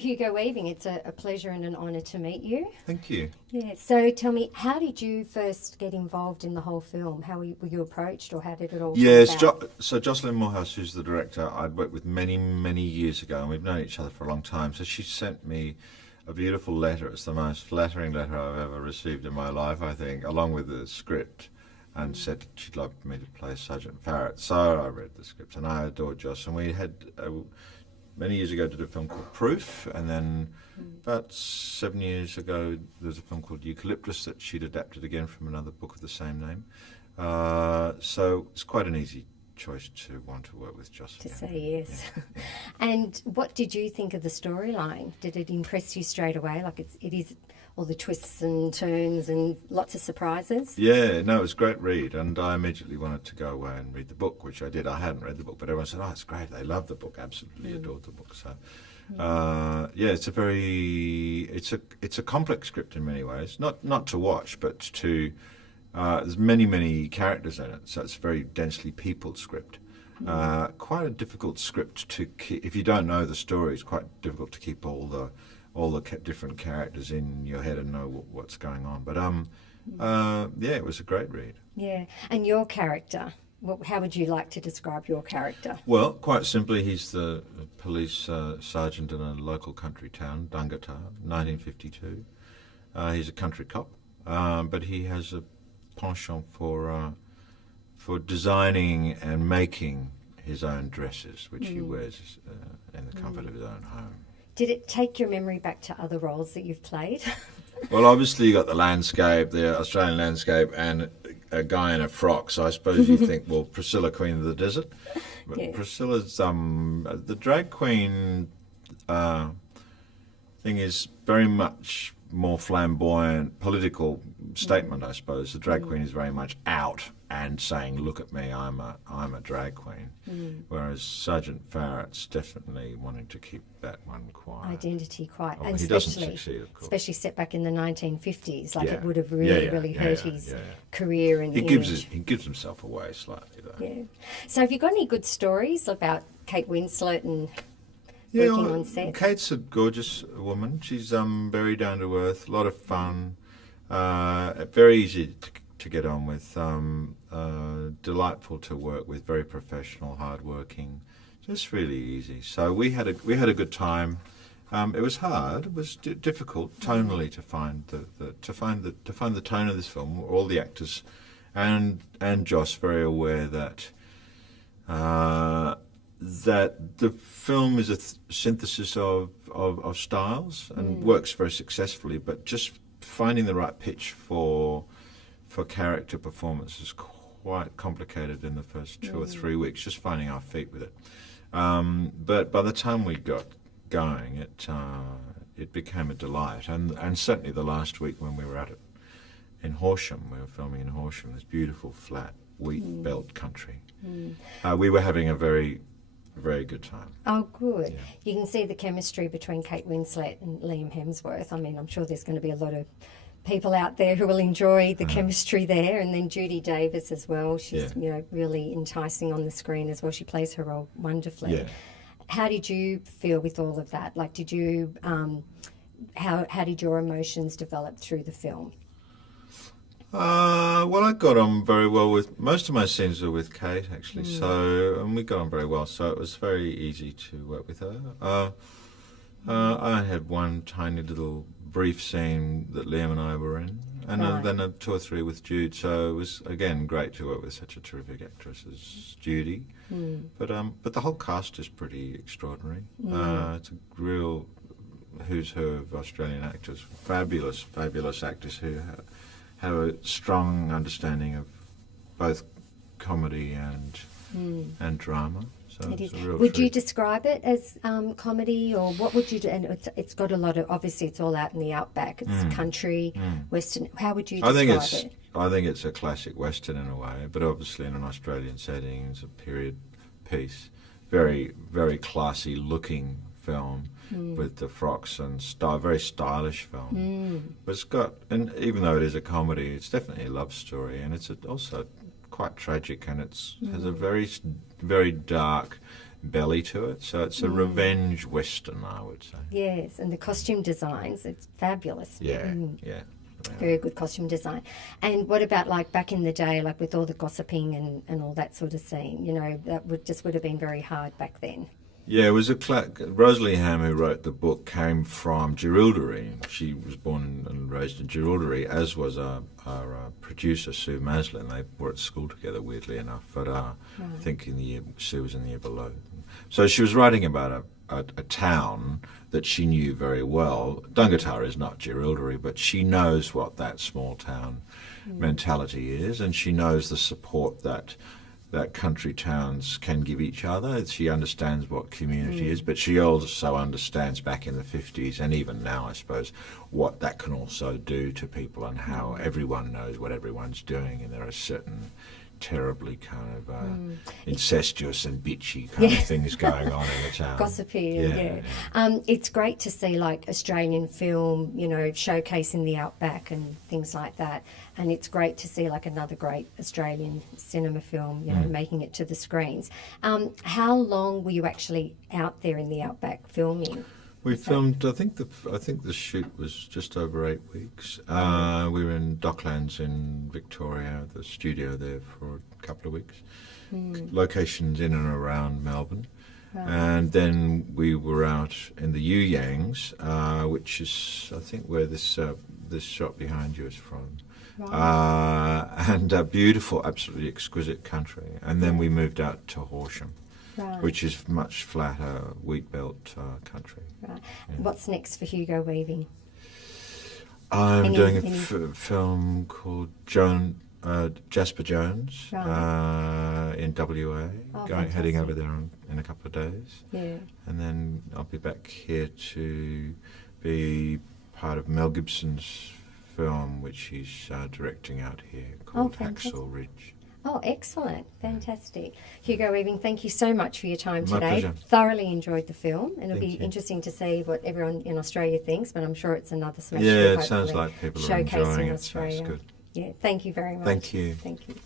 Hugo Weaving, it's a pleasure and an honour to meet you. Thank you. Yeah, so tell me, how did you first get involved in the whole film? How were you approached, or how did it all Yes, come about? so Jocelyn Morehouse, who's the director, I'd worked with many, many years ago, and we've known each other for a long time. So she sent me a beautiful letter. It's the most flattering letter I've ever received in my life, I think, along with the script, and said she'd like me to play Sergeant Farrett. So I read the script, and I adored Joss. And we had, many years ago, did a film called Proof, and then about 7 years ago, there was a film called Eucalyptus that she'd adapted again from another book of the same name. So it's quite an easy choice to want to work with Joss. To say yes. Yeah. And what did you think of the storyline? Did it impress you straight away? Like it is all the twists and turns and lots of surprises? Yeah, no, it was a great read, and I immediately wanted to go away and read the book, which I did. I hadn't read the book, but everyone said, "Oh, it's great." They loved the book, absolutely adored the book. So, yeah, it's a complex script in many ways. Not to watch, but to there's many characters in it, so it's a very densely peopled script. Quite a difficult script to keep. If you don't know the story, it's quite difficult to keep all the different characters in your head and know what's going on. But yeah, it was a great read. Yeah, and your character, how would you like to describe your character? Well, quite simply, he's the police sergeant in a local country town, Dungata, 1952. He's a country cop, but he has a penchant for designing and making his own dresses, which he wears in the comfort of his own home. Did it take your memory back to other roles that you've played? Well, obviously you got the landscape, the Australian landscape, and a guy in a frock. So I suppose you think, well, Priscilla Queen of the Desert. But yeah. Priscilla's the drag queen thing is very much more flamboyant political statement, I suppose. The drag queen is very much out and saying, "Look at me, I'm a drag queen." Whereas Sergeant Farrett's definitely wanting to keep that one quiet. Identity quiet, oh, and he doesn't succeed, of course. Especially set back in the 1950s, like it would have really hurt his career and he image. He gives himself away slightly, though. Yeah. So, have you got any good stories about Kate Winslet and working on set? Kate's a gorgeous woman. She's very down to earth, a lot of fun, very easy to get on with, delightful to work with, very professional, hard-working, just really easy. So we had a good time. It was hard. It was difficult tonally to find the tone of this film. All the actors and Joss very aware that the film is a synthesis of styles and works very successfully, but just finding the right pitch for character performance is quite complicated in the first 2 or 3 weeks, just finding our feet with it. But by the time we got going, it became a delight, and certainly the last week when we were at it in Horsham, we were filming in Horsham, this beautiful flat wheat belt country. We were having a very good time. Oh, good. Yeah. You can see the chemistry between Kate Winslet and Liam Hemsworth. I mean, I'm sure there's going to be a lot of people out there who will enjoy the chemistry there. And then Judy Davis as well. She's really enticing on the screen as well. She plays her role wonderfully. Yeah. How did you feel with all of that? Like, did you how did your emotions develop through the film? Well, I got on very well with most of my scenes were with Kate, actually. And we got on very well. So it was very easy to work with her. I had one tiny little brief scene that Liam and I were in, and then 2 or 3 with Jude. So it was again great to work with such a terrific actress as Judy. But the whole cast is pretty extraordinary. It's a real who's who of Australian actors. Fabulous actors who have a strong understanding of both comedy and drama. So it is. It's a real Would you treat. describe it as comedy, or what would you do? And it's got a lot of, obviously it's all out in the outback. It's country, western. How would you describe it? I think it's a classic western in a way, but obviously in an Australian setting. It's a period piece, very very classy looking film with the frocks and very stylish film. But it's got, and even though it is a comedy, it's definitely a love story, and it's also quite tragic, and it has a very dark belly to it. So it's a revenge western, I would say. Yes, and the costume designs, it's fabulous. Yeah, yeah. Very good costume design. And what about like back in the day, like with all the gossiping and all that sort of scene? You know, that would have been very hard back then. Yeah, it was Rosalie Ham, who wrote the book, came from Jerilderie. She was born and raised in Jerilderie, as was our producer, Sue Maslin. They were at school together, weirdly enough, but I think Sue was in the year below. So she was writing about a town that she knew very well. Dungatara is not Jerilderie, but she knows what that small town mentality is, and she knows the support that country towns can give each other. She understands what community is, but she also understands back in the 50s, and even now, I suppose, what that can also do to people and how everyone knows what everyone's doing, and there are certain terribly kind of incestuous and bitchy kind of things going on in the town. Gossipy, yeah. It's great to see like Australian film, you know, showcasing the outback and things like that. And it's great to see like another great Australian cinema film, you know, making it to the screens. How long were you actually out there in the outback filming? We filmed. I think the shoot was just over 8 weeks. We were in Docklands in Victoria, the studio there for a couple of weeks. Locations in and around Melbourne, and then we were out in the You Yangs, which is I think where this shot behind you is from. And beautiful, absolutely exquisite country. And then we moved out to Horsham. Which is much flatter wheat belt country. Right. Yeah. What's next for Hugo Weaving? I'm doing a film called Jasper Jones in WA. Heading over there in a couple of days. Yeah. And then I'll be back here to be part of Mel Gibson's film, which he's directing out here, called Hacksaw Ridge. Oh, excellent. Fantastic. Hugo Weaving, thank you so much for your time today. My pleasure. Thoroughly enjoyed the film, and it'll be interesting to see what everyone in Australia thinks, but I'm sure it's another smash. Yeah, it sounds like people are enjoying it, so it's good. Yeah, thank you very much. Thank you. Thank you.